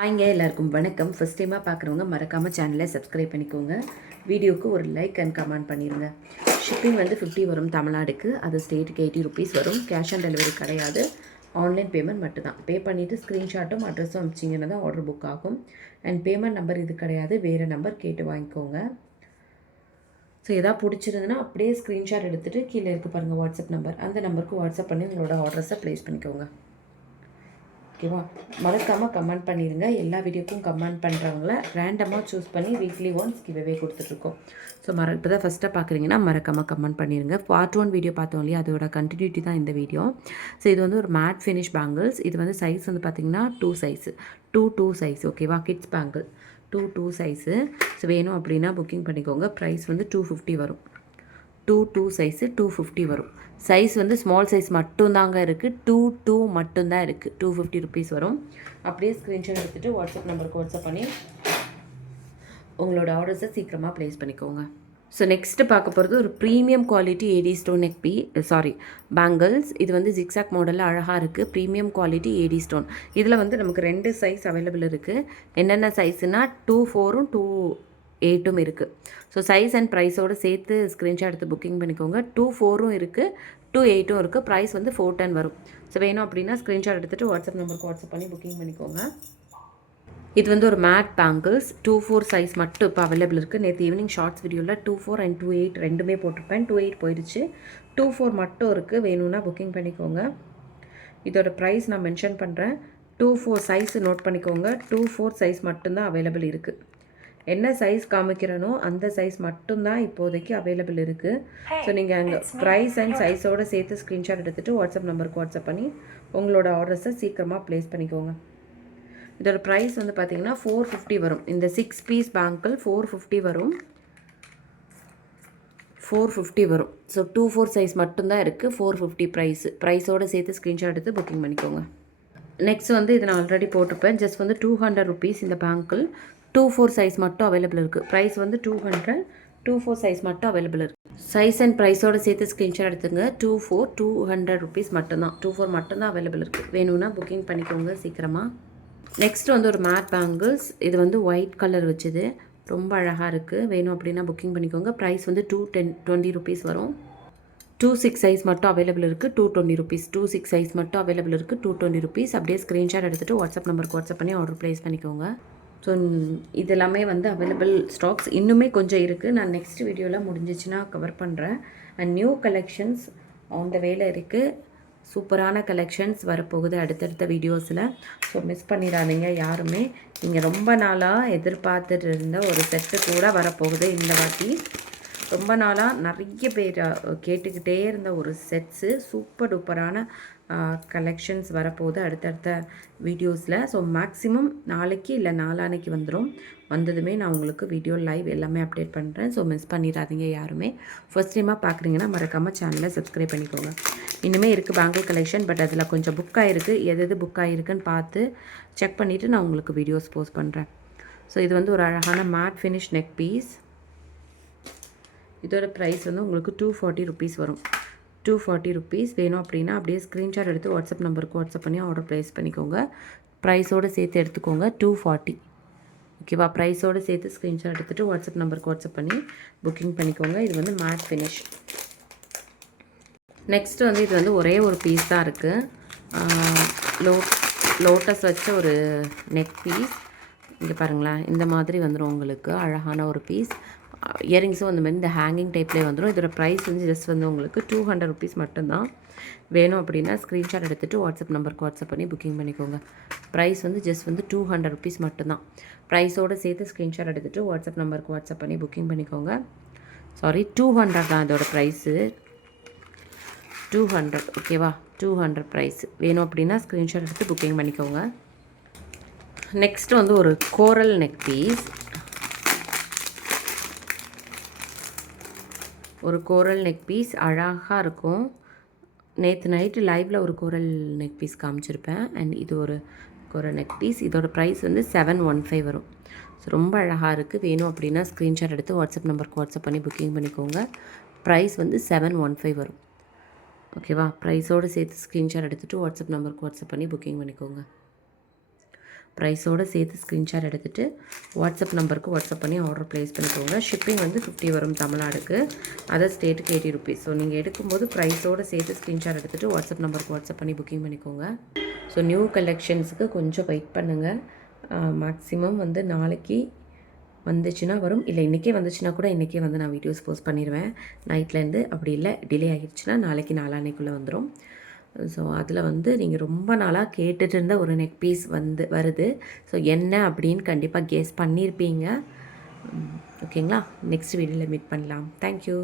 ஹாய்ங்க, எல்லாருக்கும் வணக்கம். ஃபர்ஸ்ட் டைமாக பார்க்குறவங்க மறக்காமல் சேனலை சப்ஸ்கிரைப் பண்ணிக்கோங்க. வீடியோவுக்கு ஒரு லைக் அண்ட் கமெண்ட் பண்ணிடுங்க. ஷிப்பிங் வந்து 50 வரும் தமிழ்நாடுக்கு. அது ஸ்டேட்டுக்கு 80 ருபீஸ் வரும். கேஷ் ஆன் டெலிவரி கிடையாது, ஆன்லைன் பேமெண்ட் மட்டும்தான். பே பண்ணிவிட்டு ஸ்க்ரீன்ஷாட்டும் அட்ரஸும் அனுப்பிச்சிங்கன்னா தான் ஆர்டர் புக் ஆகும். அண்ட் பேமெண்ட் நம்பர் இது கிடையாது, வேறு நம்பர் கேட்டு வாங்கிக்கோங்க. ஸோ எதாவது பிடிச்சிருந்துன்னா அப்படியே ஸ்க்ரீன்ஷாட் எடுத்துகிட்டு கீழே இருக்குது பாருங்கள் வாட்ஸ்அப் நம்பர், அந்த நம்பருக்கு வாட்ஸ்அப் பண்ணி உங்களோட ஆர்டர்ஸை ப்ளேஸ் பண்ணிக்கோங்க. ஓகேவா? மறக்காமல் கமெண்ட் பண்ணிடுங்க. எல்லா வீடியோக்கும் கமெண்ட் பண்ணுறவங்கள ரேண்டமாக சூஸ் பண்ணி வீக்லி ஒன்ஸ் கிவ்அவே கொடுத்துட்ருக்கோம். ஸோ இப்போ தான் ஃபஸ்ட்டாக பார்க்குறீங்கன்னா மறக்காமல் கமெண்ட் பண்ணிடுங்க. பார்ட் 1 வீடியோ பார்த்தோம் இல்லையா, அதோட கண்டினியூட்டி தான் இந்த வீடியோ. ஸோ இது வந்து ஒரு மேட் ஃபினிஷ் பேங்கிள்ஸ். இது வந்து சைஸ் வந்து பார்த்திங்கன்னா 2 சைஸு 2 சைஸ். ஓகேவா? Kids bangle 2 size. ஸோ வேணும் அப்படின்னா புக்கிங் பண்ணிக்கோங்க. ப்ரைஸ் வந்து 250 வரும். 2 சைஸு 250 வரும். சைஸ் வந்து ஸ்மால் சைஸ் மட்டும்தாங்க இருக்குது. 2 மட்டும்தான் இருக்குது. 250 ருபீஸ் வரும். அப்படியே ஸ்க்ரீன்ஷாட் எடுத்துகிட்டு வாட்ஸ்அப் நம்பருக்கு வாட்ஸ்அப் பண்ணி உங்களோட ஆர்டர்ஸை சீக்கிரமாக ப்ளேஸ் பண்ணிக்கோங்க. ஸோ நெக்ஸ்ட்டு பார்க்க போகிறது ஒரு premium quality AD stone bangles. இது வந்து ஜிக்ஸாக் மாடலில் அழகாக இருக்குது. Premium quality AD stone. இதில் வந்து நமக்கு 2 சைஸ் அவைலபிள் இருக்குது. என்னென்ன சைஸுனால் 2/4ம் 2/8ம் இருக்குது. ஸோ சைஸ் அண்ட் ப்ரைஸோடு சேர்த்து ஸ்க்ரீன்ஷாட் எடுத்து புக்கிங் பண்ணிக்கோங்க. 2/4ம் இருக்குது, 2/8ம் இருக்குது. ப்ரைஸ் வந்து 410 வரும். ஸோ வேணும் அப்படின்னா ஸ்க்ரீன்ஷாட் எடுத்துகிட்டு வாட்ஸ்அப் நம்பருக்கு வாட்ஸ்அப் பண்ணி புக்கிங் பண்ணிக்கோங்க. இது வந்து ஒரு மேட் பேங்கிள்ஸ். 2/4 சைஸ் மட்டும் இப்போ அவைலபிள் இருக்குது. நேற்று ஈவினிங் ஷார்ட்ஸ் வீடியோவில் 2/4 அண்ட் 2/8 ரெண்டுமே போட்டிருப்பேன். 2/8 போயிடுச்சு. 2/4 மட்டும் இருக்குது. வேணும்னா புக்கிங் பண்ணிக்கோங்க. இதோட ப்ரைஸ் நான் மென்ஷன் பண்ணுறேன். 2/4 சைஸ் நோட் பண்ணிக்கோங்க. 2/4 சைஸ் மட்டும்தான் அவைலபிள் இருக்குது. என்ன சைஸ் காமிக்கிறனோ அந்த சைஸ் மட்டும்தான் இப்போதைக்கு அவைலபிள் இருக்குது. ஸோ நீங்கள் அங்கே ப்ரைஸ் அண்ட் சைஸோடு சேர்த்து ஸ்க்ரீன்ஷாட் எடுத்துகிட்டு வாட்ஸ்அப் நம்பருக்கு வாட்ஸ்அப் பண்ணி உங்களோட ஆர்டர்ஸை சீக்கிரமாக ப்ளேஸ் பண்ணிக்கோங்க. இதோட ப்ரைஸ் வந்து பார்த்திங்கன்னா 450 வரும். இந்த 6 பீஸ் பேங்கிள் 450 வரும். 450 வரும். ஸோ 2/4 சைஸ் மட்டும்தான் இருக்குது. 450 ப்ரைஸோடு சேர்த்து ஸ்க்ரீன்ஷாட் எடுத்து புக்கிங் பண்ணிக்கோங்க. நெக்ஸ்ட் வந்து இது நான் ஆல்ரெடி போட்டிருப்பேன். ஜஸ்ட் வந்து 200 ருபீஸ் இந்த பேங்கிள். 2/4 சைஸ் மட்டும் அவைலபிள் இருக்குது. ப்ரைஸ் வந்து 200. 2/4 சைஸ் மட்டும் அவைலபிள் இருக்குது. சைஸ் அண்ட் ப்ரைஸோடு சேர்த்து ஸ்க்ரீன்ஷாட் எடுத்துங்க. 2/4 200 ருபீஸ் மட்டும்தான். 2/4 மட்டும்தான் அவைலபிள் இருக்குது. வேணும்னா புக்கிங் பண்ணிக்கோங்க சீக்கிரமாக. நெக்ஸ்ட் வந்து ஒரு மேட் பேங்கிள்ஸ். இது வந்து ஒயிட் கலர் வச்சுது, ரொம்ப அழகாக இருக்குது. வேணும் அப்படின்னா புக்கிங் பண்ணிக்கோங்க. ப்ரைஸ் வந்து 220 ருபீஸ் வரும். 2/6 சைஸ் மட்டும் அவைலபிள் இருக்குது. 220 ருபீஸ். 2/6 சைஸ் மட்டும் அவைலபிள் இருக்குது. 220 ருபீஸ். அப்படியே ஸ்க்ரீன்ஷாட் எடுத்துகிட்டு வாட்ஸ்அப் நம்பருக்கு வாட்ஸ்அப் பண்ணி ஆர்டர் ப்ளேஸ் பண்ணிக்கோங்க. ஸோ இதெல்லாமே வந்து அவைலபிள் ஸ்டாக்ஸ் இன்னுமே கொஞ்சம் இருக்குது. நான் நெக்ஸ்ட் வீடியோவில் முடிஞ்சிச்சுன்னா கவர் பண்ணுறேன். And new collections on the வேல இருக்குது. சூப்பரான கலெக்ஷன்ஸ் வரப்போகுது அடுத்தடுத்த வீடியோஸில். ஸோ மிஸ் பண்ணிடாதீங்க யாருமே. நீங்கள் ரொம்ப நாளாக எதிர்பார்த்துட்டு இருந்த ஒரு செட்டு கூட வரப்போகுது இந்த வாட்டி. ரொம்ப நாளாக நிறைய பேர் கேட்டுக்கிட்டே இருந்த ஒரு செட்ஸு, சூப்பர் டூப்பரான கலெக்ஷன்ஸ் வரப்போகுது அடுத்தடுத்த வீடியோஸில். ஸோ மேக்ஸிமம் நாளைக்கு இல்லை நாளான்னைக்கு வந்துடும். வந்ததுமே நான் உங்களுக்கு வீடியோ லைவ் எல்லாமே அப்டேட் பண்ணுறேன். ஸோ மிஸ் பண்ணிடாதீங்க யாருமே. ஃபர்ஸ்ட் டைமாக பார்க்குறீங்கன்னா மறக்காமல் சேனலை சப்ஸ்கிரைப் பண்ணிக்கோங்க. இன்னுமே இருக்குது பேங்கிள் கலெக்ஷன், பட் அதில் கொஞ்சம் புக் ஆகிருக்கு. எது புக் ஆகிருக்குன்னு பார்த்து செக் பண்ணிவிட்டு நான் உங்களுக்கு வீடியோஸ் போஸ்ட் பண்ணுறேன். ஸோ இது வந்து ஒரு அழகான மேட் ஃபினிஷ் நெக் பீஸ். இதோட ப்ரைஸ் வந்து உங்களுக்கு 240 ருபீஸ் வரும். 240 ருபீஸ். வேணும் அப்படின்னா அப்படியே ஸ்க்ரீன்ஷாட் எடுத்து வாட்ஸ்அப் நம்பருக்கு வாட்ஸ்அப் பண்ணி ஆர்டர் ப்ளேஸ் பண்ணிக்கோங்க. ப்ரைஸோடு சேர்த்து எடுத்துக்கோங்க. 240. ஓகேவா? ப்ரைஸோடு சேர்த்து ஸ்க்ரீன்ஷாட் எடுத்துகிட்டு வாட்ஸ்அப் நம்பருக்கு வாட்ஸ்அப் பண்ணி புக்கிங் பண்ணிக்கோங்க. இது வந்து மேட் ஃபினிஷ். நெக்ஸ்ட்டு வந்து இது வந்து ஒரே ஒரு பீஸ் தான் இருக்குது. லோட்டஸ் வச்ச ஒரு நெக் பீஸ். இங்கே பாருங்களேன், இந்த மாதிரி வந்துடும் உங்களுக்கு அழகான ஒரு பீஸ். இயரிங்ஸும் அந்த மாதிரி இந்த ஹேங்கிங் டைப்லேயே வந்துடும். இதோட ப்ரைஸ் வந்து ஜஸ்ட் வந்து உங்களுக்கு 200 ருபீஸ் மட்டும்தான். வேணும் அப்படின்னா ஸ்க்ரீன்ஷாட் எடுத்துகிட்டு வாட்ஸ்அப் நம்பருக்கு வாட்ஸ்அப் பண்ணி புக்கிங் பண்ணிக்கோங்க. ப்ரைஸ் வந்து ஜஸ்ட் வந்து 200 ருபீஸ் மட்டும்தான். ப்ரைஸோடு சேர்த்து ஸ்க்ரீன்ஷாட் எடுத்துகிட்டு வாட்ஸ்அப் நம்பருக்கு வாட்ஸ்அப் பண்ணி புக்கிங் பண்ணிக்கோங்க. சாரி, 200 தான் இதோட ப்ரைஸு. 200. ஓகேவா? 200 ப்ரைஸ். வேணும் அப்படின்னா ஸ்க்ரீன்ஷாட் எடுத்து புக்கிங் பண்ணிக்கோங்க. நெக்ஸ்ட் வந்து ஒரு கோரல் நெக் பீஸ். ஒரு கோரல் நெக் பீஸ் அழகாக இருக்கும். நேற்று நைட்டு லைவில் ஒரு கோரல் நெக் பீஸ் காமிச்சிருப்பேன். அண்ட் இது ஒரு கோரல் நெக் பீஸ். இதோட ப்ரைஸ் வந்து 715 வரும். ஸோ ரொம்ப அழகாக இருக்குது. வேணும் அப்படின்னா ஸ்க்ரீன்ஷாட் எடுத்து வாட்ஸ்அப் நம்பருக்கு வாட்ஸ்அப் பண்ணி புக்கிங் பண்ணிக்கோங்க. ப்ரைஸ் வந்து 715 வரும். ஓகேவா? ப்ரைஸோடு சேர்த்து ஸ்க்ரீன்ஷாட் எடுத்துகிட்டு வாட்ஸ்அப் நம்பருக்கு வாட்ஸ்அப் பண்ணி புக்கிங் பண்ணிக்கோங்க. ப்ரைஸோடு சேர்த்து ஸ்க்ரீன்ஷாட் எடுத்துகிட்டு வாட்ஸ்அப் நம்பருக்கு வாட்ஸ்அப் பண்ணி ஆர்டர் ப்ளேஸ் பண்ணிக்கோங்க. ஷிப்பிங் வந்து 50 வரும் தமிழ்நாடுக்கு, அதர் ஸ்டேட்டுக்கு 80 ருபீஸ். ஸோ நீங்கள் எடுக்கும்போது ப்ரைஸோடு சேர்த்து ஸ்க்ரீன்ஷாட் எடுத்துகிட்டு வாட்ஸ்அப் நம்பருக்கு வாட்ஸ்அப் பண்ணி புக்கிங் பண்ணிக்கோங்க. ஸோ நியூ கலெக்ஷன்ஸுக்கு கொஞ்சம் வெயிட் பண்ணுங்கள். மேக்ஸிமம் வந்து நாளைக்கு வந்துச்சுன்னா வரும், இல்லை இன்றைக்கே வந்துச்சுன்னா கூட இன்றைக்கே வந்து நான் வீடியோஸ் போஸ்ட் பண்ணிடுவேன் நைட்லேருந்து. அப்படி இல்லை டிலே ஆகிடுச்சுன்னா நாளைக்கு நாளான்னைக்குள்ளே வந்துடும். ஸோ அதில் வந்து நீங்கள் ரொம்ப நாளாக கேட்டுட்டு இருந்த ஒரு நெக் பீஸ் வந்து வருது. ஸோ என்ன அப்படின்னு கண்டிப்பாக கெஸ் பண்ணியிருப்பீங்க. ஓகேங்களா? நெக்ஸ்ட் வீடியோவில் மீட் பண்ணலாம். தேங்க்யூ.